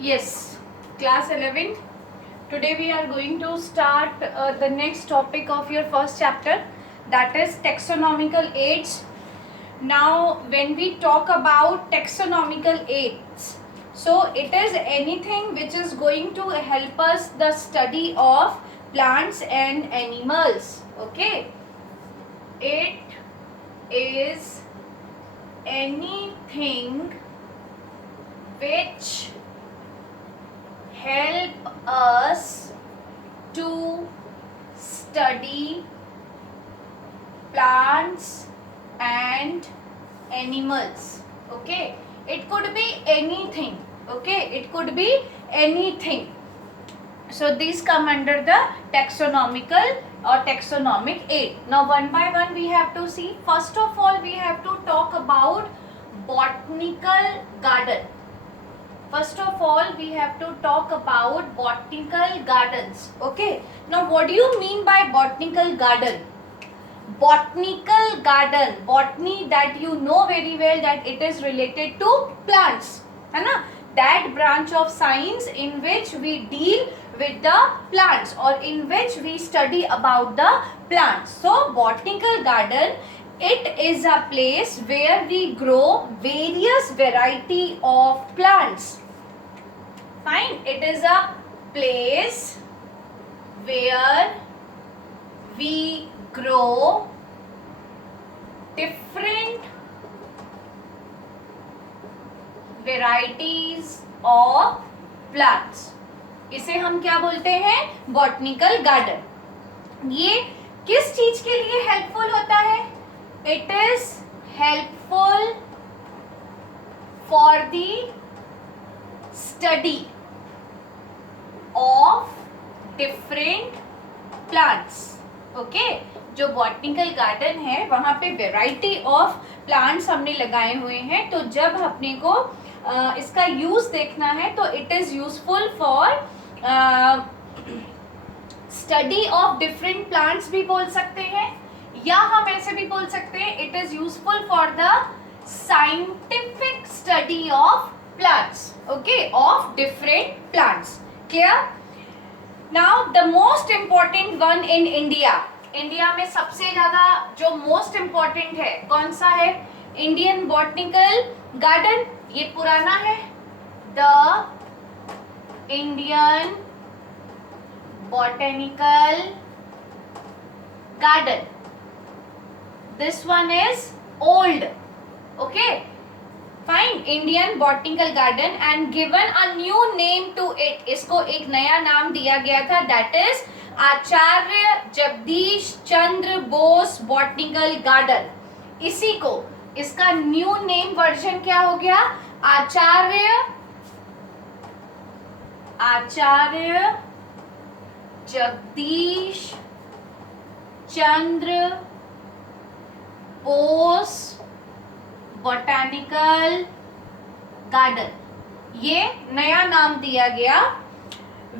Yes, class 11. Today we are going to start the next topic of your first chapter, that is taxonomical aids. Now when we talk about taxonomical aids, so it is anything which is going to help us the study of plants and animals. Okay, it is anything which help us to study plants and animals. Okay, it could be anything. Okay, it could be anything. So these come under the taxonomical or taxonomic aid. Now one by one we have to see. First of all, we have to talk about botanical garden. First of all, we have to talk about botanical gardens. Okay. Now, what do you mean by botanical garden? Botanical garden, botany, that you know very well that it is related to plants, है ना? That branch of science in which we deal with the plants or in which we study about the plants. So, botanical garden, it is a place where we grow various variety of plants. Fine, it is a place where we grow different varieties of plants. इसे हम क्या बोलते हैं? Botanical garden. ये किस चीज के लिए हेल्पफुल होता है? It is helpful for the study of different plants. Okay, जो बॉटनिकल गार्डन है वहां पे वेराइटी ऑफ प्लांट्स हमने लगाए हुए हैं. तो जब अपने को इसका यूज देखना है तो it is useful for study of different plants भी बोल सकते हैं, या हम ऐसे भी बोल सकते हैं it is useful for the scientific study of plants. Okay, of different plants. Clear? Now the most important one in India. India में सबसे ज्यादा जो मोस्ट इम्पोर्टेंट है कौन सा है? Indian botanical garden. ये पुराना है, the Indian botanical garden. This one is old. Okay, fine. Indian botanical garden and given a new name to it. इसको एक नया नाम दिया गया था, that is Acharya Jagadish Chandra Bose botanical garden. इसी को इसका न्यू नेम वर्जन क्या हो गया? Acharya Jagadish Chandra Bose botanical garden. ये नया नाम दिया गया.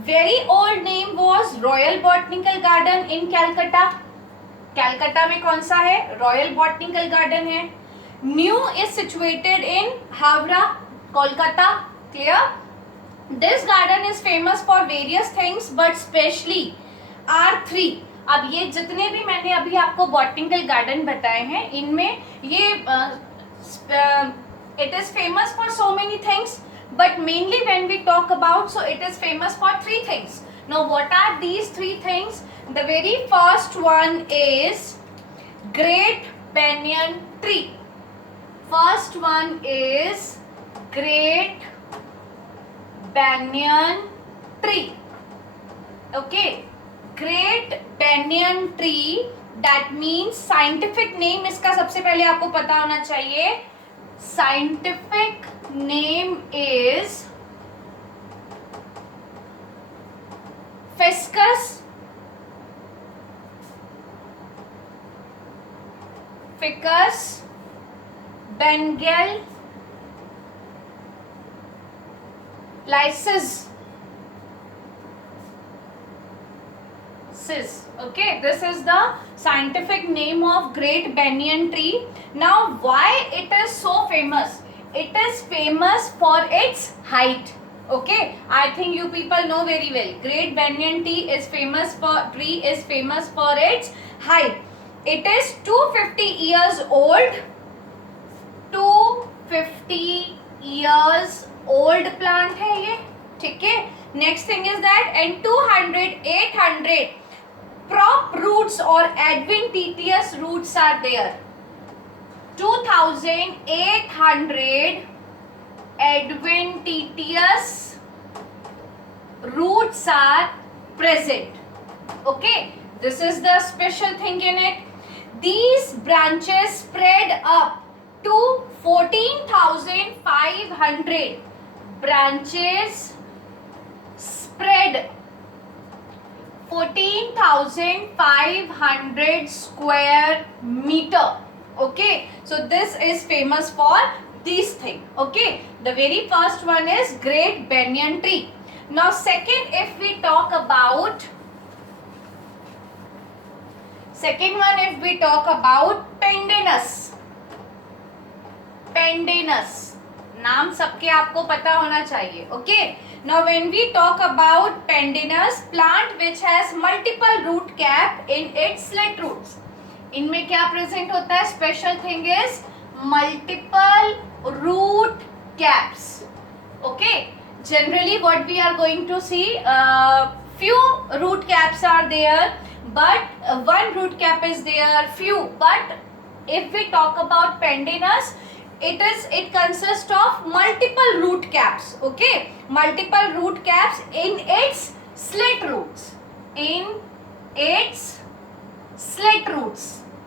Very old name was royal botanical garden in Calcutta. Calcutta में कौन सा है? रॉयल बॉटनिकल गार्डन है. New is situated in Howrah, Kolkata. Clear? This garden is famous for various things but specially are 3. अब ये जितने भी मैंने अभी आपको बॉटनिकल गार्डन बताए हैं इनमें ये it is famous for so many things, but mainly when we talk about, so it is famous for 3 things. Now what are these 3 things? The very first one is Great Banyan Tree. First one is Great Banyan Tree. Okay, Great Banyan Tree, that means scientific name इसका सबसे पहले आपको पता होना चाहिए. Scientific name is Ficus bengalensis. Okay, this is the scientific name of Great Banyan Tree. Now why it is so famous? It is famous for its height. Okay, I think you people know very well. Great Banyan tree is famous for its height. It is 250 years old. 250 years old plant है ये, ठीक है. Next thing is that and 800 prop roots or adventitious roots are there. 2800 adventitious roots are present. Okay, this is the special thing in it. These branches spread up to 14,500 branches spread 14,500 square meter. Okay, so this is famous for this thing. Okay, the very first one is Great Banyan tree. Now second, if we talk about Pandanus. Pandanus नाम सबके आपको पता होना चाहिए. Okay, now when we talk about Pandanus, plant which has multiple root cap in its slit roots. इनमें क्या present होता है? Special thing is multiple root caps. Okay, generally what we are going to see, few root caps are there, but one root cap is there, few. But if we talk about Pandanus, it consists of multiple root caps. Okay, multiple root caps in its slit roots.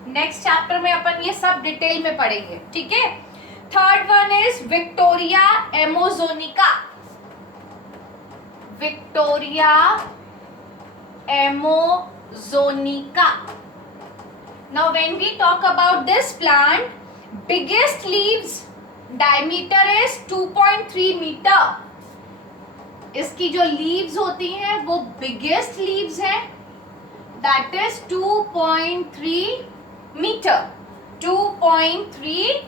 Next chapter में अपन ये सब detail में पढ़ेंगे, ठीक है. Third one is Victoria amazonica. Victoria amazonica. Now when we talk about this plant, biggest leaves diameter is 2.3 metre. इसकी जो लीव्स होती हैं वो बिगेस्ट लीव्स हैं, that is 2.3 meter. 2.3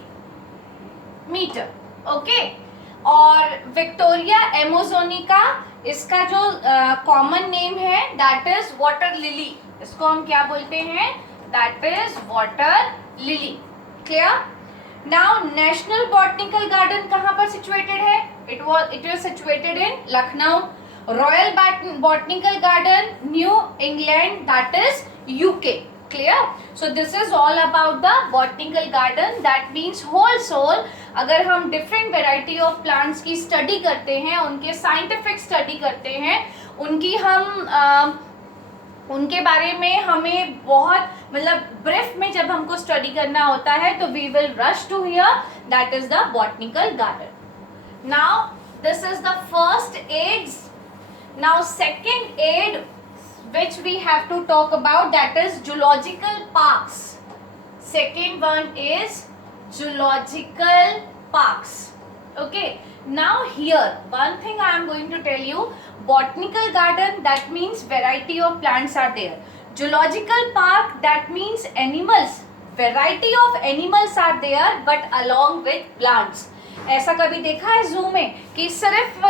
meter. Okay, और विक्टोरिया एमोजोनिका, इसका जो कॉमन नेम है that is वाटर लिली. इसको हम क्या बोलते हैं? that is water lily. Clear? Now national botanical garden कहाँ पर सिचुएटेड है? It was situated in Lucknow. Royal Botanical Garden, New England, that is UK. Clear? So this is all about the botanical garden. That means whole soul. अगर हम different variety of plants की study करते हैं, उनके scientific study करते हैं, उनके बारे में हमें बहुत मतलब ब्रीफ में जब हमको स्टडी करना होता है तो we will rush to here. That is the botanical garden. Now this is the first aids. Now second aid which we have to talk about, that is zoological parks. Second one is zoological parks. Okay, now here one thing I am going to tell you, botanical garden, that means variety of plants are there. Zoological park, that means animals, variety of animals are there but along with plants. ऐसा कभी देखा है जू में कि सिर्फ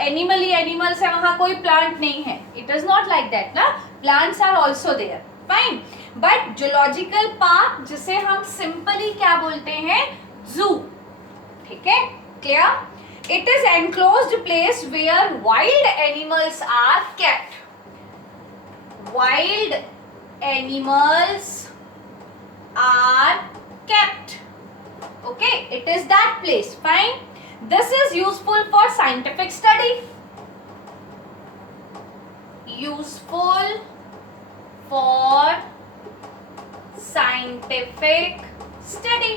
animal ही animals है, वहां कोई प्लांट नहीं है? It is not like that ना. Plants are also there, fine. But zoological park, जिसे हम सिंपली क्या बोलते हैं? जू. ठीक है, clear? It is enclosed place where wild animals are kept. Wild animals are kept. Okay, it is that place. Fine. This is useful for scientific study. Useful for scientific study.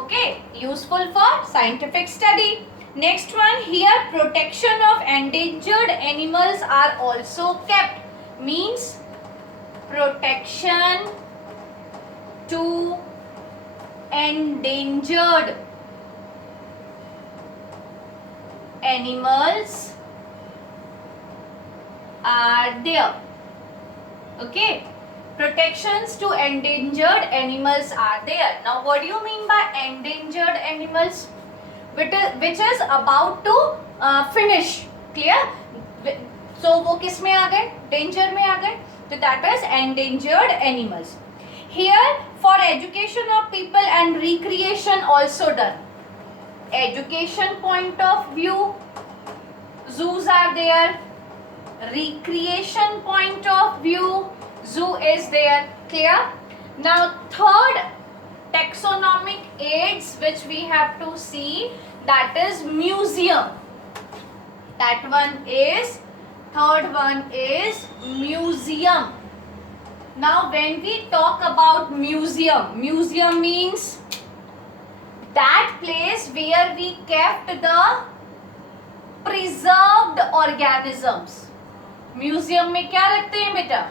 Okay, useful for scientific study. Next one here, protection of endangered animals are also kept. Means protection to endangered animals are there. Okay, protections to endangered animals are there. Now what do you mean by endangered animals? which is about to finish. Clear? So वो किस में आ गए? Danger में आ गए. So that is endangered animals. Here for education of people and recreation also done. Education point of view, zoos are there. Recreation point of view, zoo is there. Clear? Now third taxonomic aids which we have to see, that is museum. That one is, third one is museum. Now when we talk about museum, museum means that place where we kept the preserved organisms. Museum में क्या रखते हैं बेटा?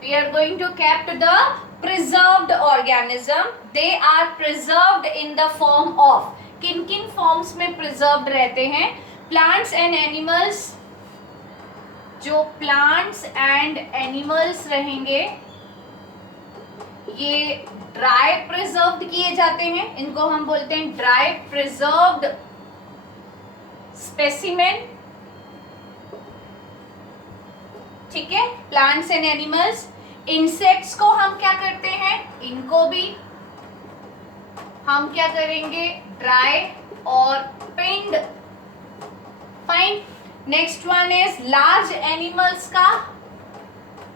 We are going to kept the preserved organism. They are preserved in the form of, किन किन forms में preserved रहते हैं? Plants and animals. जो plants and animals रहेंगे ये ड्राई प्रिजर्व्ड किए जाते हैं. इनको हम बोलते हैं ड्राई प्रिजर्व्ड स्पेसिमेन. ठीक है, प्लांट्स एंड एनिमल्स. इंसेक्ट्स को हम क्या करते हैं? इनको भी हम क्या करेंगे? ड्राई और पिंड. Fine. Next one is large animals का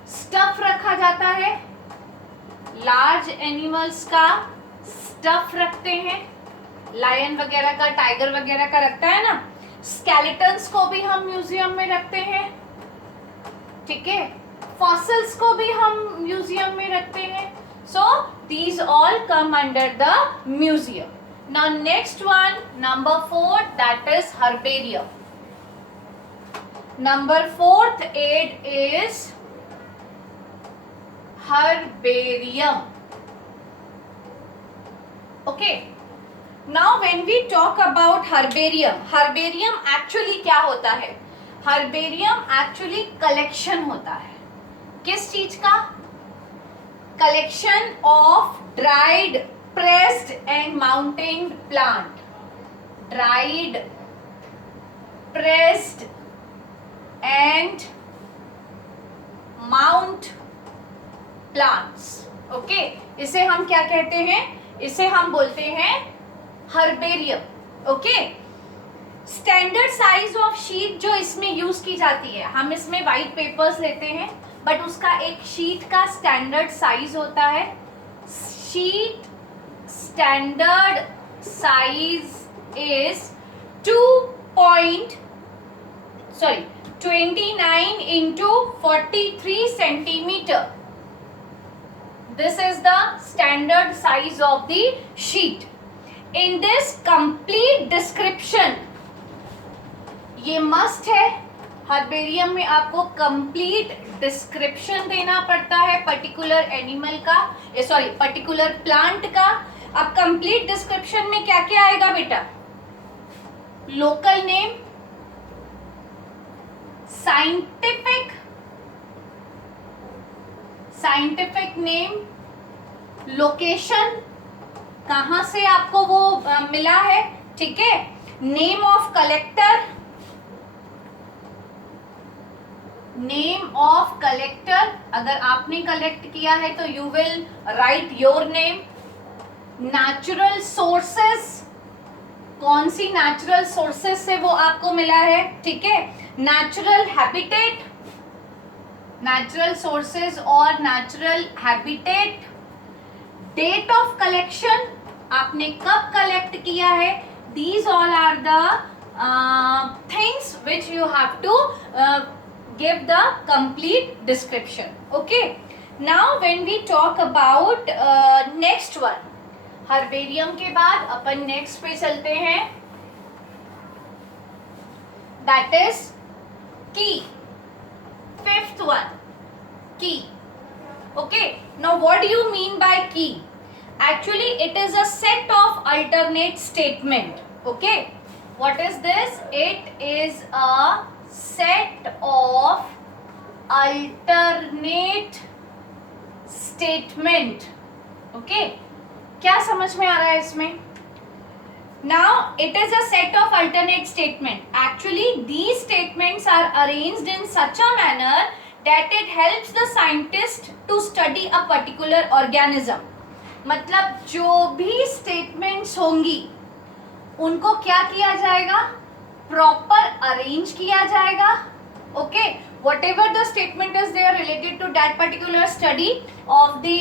स्टफ रखा जाता है. लार्ज एनिमल्स का स्टफ रखते हैं. लायन वगैरह का, टाइगर वगैरह का रखता है ना. स्केलेटन्स को भी हम म्यूजियम में रखते हैं. ठीक है, फॉसिल्स को भी हम म्यूजियम में रखते हैं. So these all come under the museum. Now next one, number 4, that is herbarium. Number 4th aid is herbarium. Okay, now when we talk about herbarium, herbarium actually क्या होता है? herbarium actually collection होता है. किस चीज का? collection of dried, pressed and mountained plant. dried, pressed and mount plants. Okay, इसे हम क्या कहते हैं? इसे हम बोलते हैं herbarium. Okay, standard size of sheet जो इसमें यूज की जाती है, हम इसमें व्हाइट पेपर्स लेते हैं बट उसका एक शीट का स्टैंडर्ड साइज होता है. Sheet standard size is 29 into 43 centimeter. This is the standard size of the sheet. In this complete description, ये must है. हर्बेरियम में आपको complete description देना पड़ता है particular animal का, particular plant का. अब complete description में क्या क्या आएगा बेटा? Local name, scientific name, location, कहाँ से आपको वो मिला है. ठीक है, नेम ऑफ कलेक्टर, अगर आपने कलेक्ट किया है तो you will write your name. Natural sources, कौन सी नेचुरल सोर्सेस से वो आपको मिला है. ठीक है, नेचुरल हैबिटेट, नेचुरल सोर्सेज और natural habitat. Date of collection, आपने कब कलेक्ट किया है. These all are the things which you have to give the complete description. Okay, now when we talk about next one, herbarium के बाद अपन next पे चलते हैं. दैट इज की. 5th one, key. Okay, now what do you mean by key? Actually it is a set of alternate statement. Okay, what is this? It is a set of alternate statement. Okay, क्या समझ में आ रहा है इसमें? Now it is a set of alternate statement. Actually these statements are arranged in such a manner that it helps the scientist to study a particular organism. मतलब जो भी statements होंगी उनको क्या किया जाएगा, प्रॉपर अरेंज किया जाएगा. Okay, whatever the statement is there related to that particular study of the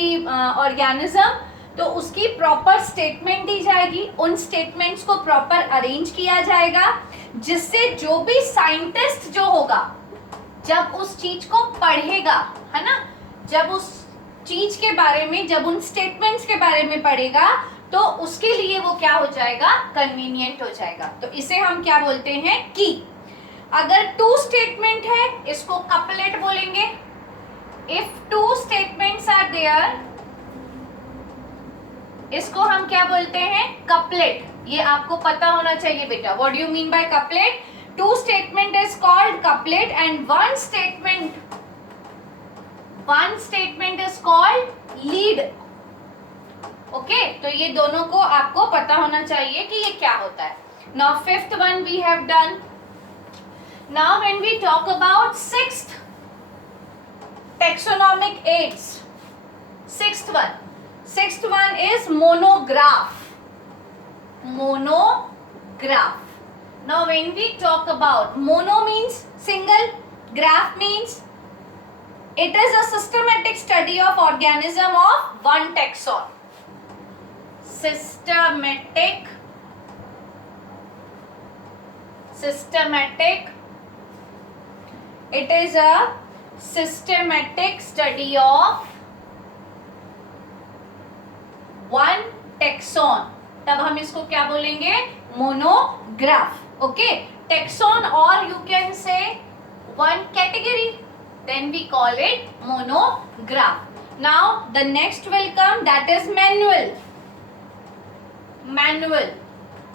organism, तो उसकी प्रॉपर स्टेटमेंट दी जाएगी. उन स्टेटमेंट्स को प्रॉपर अरेंज किया जाएगा जिससे जो भी साइंटिस्ट जो होगा जब उस चीज को पढ़ेगा, है ना, जब उस चीज के बारे में, जब उन स्टेटमेंट्स के बारे में पढ़ेगा तो उसके लिए वो क्या हो जाएगा, कन्वीनियंट हो जाएगा. तो इसे हम क्या बोलते हैं की. अगर टू स्टेटमेंट है इसको कपलेट बोलेंगे. If two statements are there इसको हम क्या बोलते हैं, कपलेट. ये आपको पता होना चाहिए बेटा. What do you mean by couplet? Two statement is called couplet and one statement is called lead. Okay, तो ये दोनों को आपको पता होना चाहिए कि ये क्या होता है. Now fifth one we have done. Now when we talk about sixth taxonomic aids, sixth one is monograph. Now when we talk about mono means single, graph means it is a systematic study of organism of one taxon. Systematic. It is a systematic study of one taxon. तब हम इसको क्या बोलेंगे, monograph. Okay, taxon और you can say one category, then we call it monograph. Now the next will come, that is manual.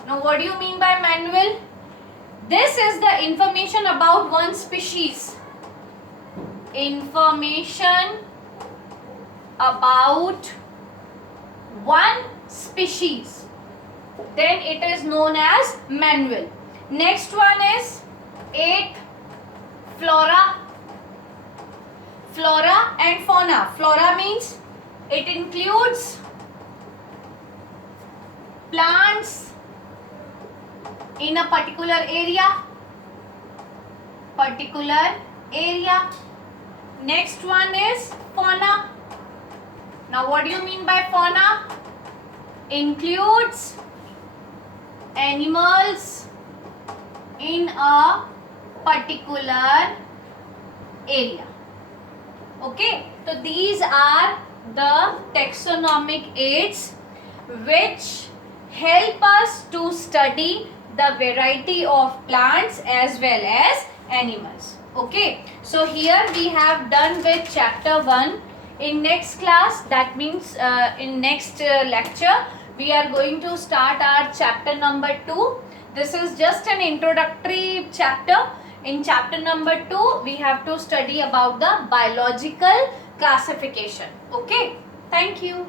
Now what do you mean by manual? This is the information about one species. Information about one species, then it is known as manual. Next one is 8 flora and fauna. Flora means it includes plants in a particular area. Next one is fauna. Now what do you mean by fauna? Includes animals in a particular area. Okay, so these are the taxonomic aids which help us to study the variety of plants as well as animals. Okay, so here we have done with chapter 1. In next class, that means in next lecture, we are going to start our chapter number 2. This is just an introductory chapter. In chapter number 2, we have to study about the biological classification. Okay, thank you.